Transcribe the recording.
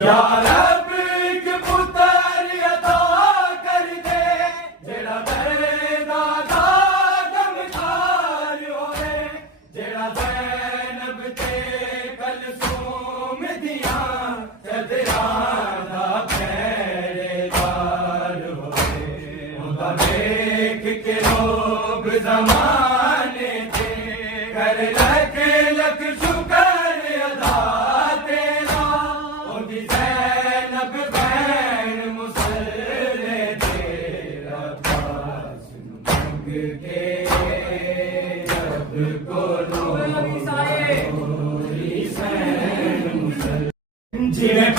या रब एक पुत्र अता कर दे जेड़ा दर्दा दा गमखार होवे जेड़ा ज़ैनब ते कलसूम दियां चदरां दा पहरेदार होवे ओदा देख के लोग ज़माने ते कर लख लख शुक्र अदा तेरा ओदी ज़ैनब बैन मुसल्ले तेरा पास मंग के रब को रोई सैन मुसल्ले जिन्हें